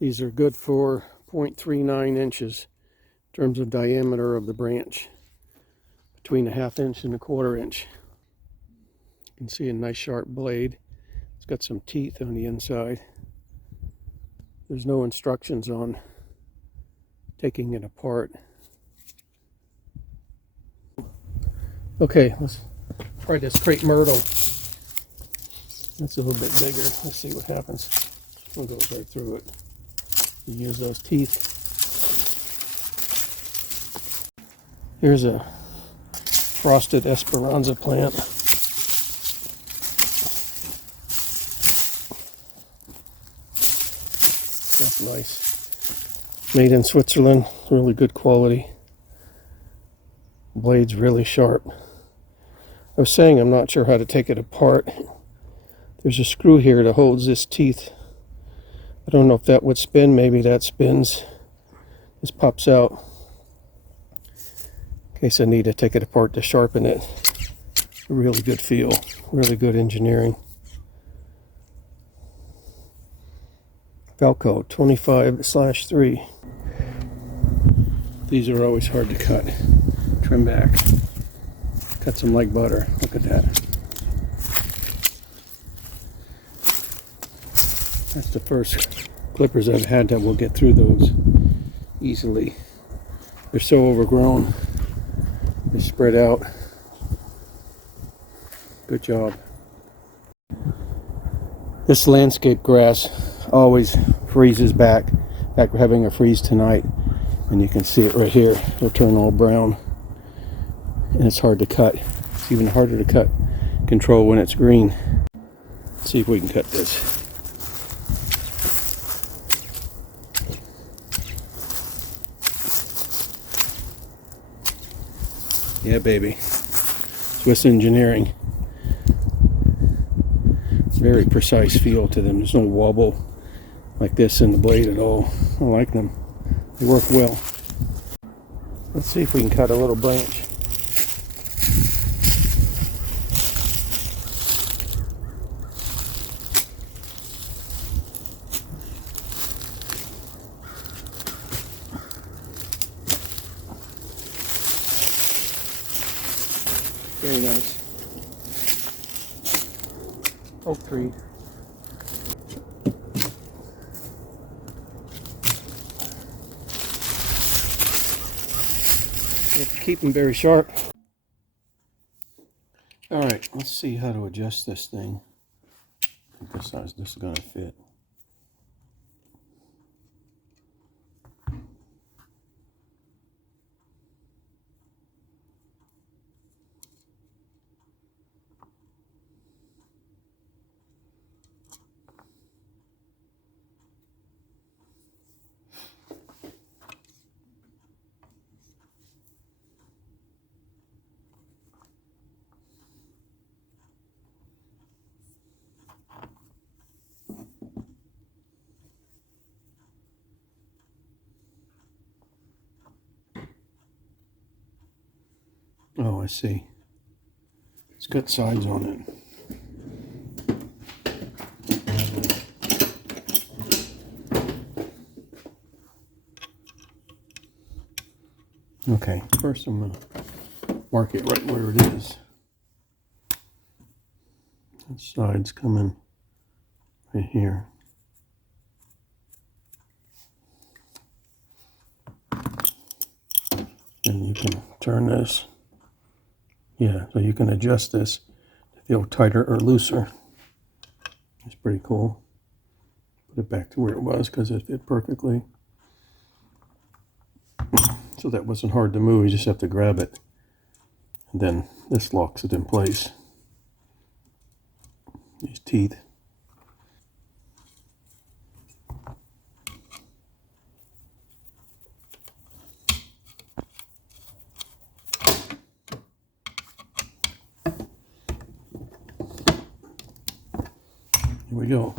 These are good for 0.39 inches in terms of diameter of the branch, between a 1/2 inch and a 1/4 inch. You can see a nice sharp blade. It's got some teeth on the inside. There's no instructions on taking it apart. Okay, let's try this crepe myrtle. That's a little bit bigger. Let's see what happens. We'll go right through it. You use those teeth. Here's a frosted Esperanza plant. That's nice. Made in Switzerland. Really good quality. Blade's really sharp. I was saying I'm not sure how to take it apart. There's a screw here that holds this teeth. I don't know if that would spin. Maybe that spins. This pops out. In case I need to take it apart to sharpen it. A really good feel. Really good engineering. Felco 25/3. These are always hard to cut. Trim back. Cuts them like butter. Look at that. That's the first clippers I've had that will get through those easily. They're so overgrown. They spread out. Good job. This landscape grass always freezes back. In fact, we're having a freeze tonight, and you can see it right here. It'll turn all brown, and it's hard to cut. It's even harder to cut control when it's green. Let's see if we can cut this. Yeah, baby. Swiss engineering. Very precise feel to them. There's no wobble like this in the blade at all. I like them. They work well. Let's see if we can cut a little branch. Very nice. Oak tree. You have to keep them very sharp. Alright, let's see how to adjust this thing. I think this size, this is going to fit. Oh, I see. It's got sides on it. Okay, first I'm going to mark it right where it is. The sides come in right here. And you can turn this. Yeah, so you can adjust this to feel tighter or looser. It's pretty cool. Put it back to where it was because it fit perfectly. So that wasn't hard to move. You just have to grab it. And then this locks it in place. These teeth. Here we go.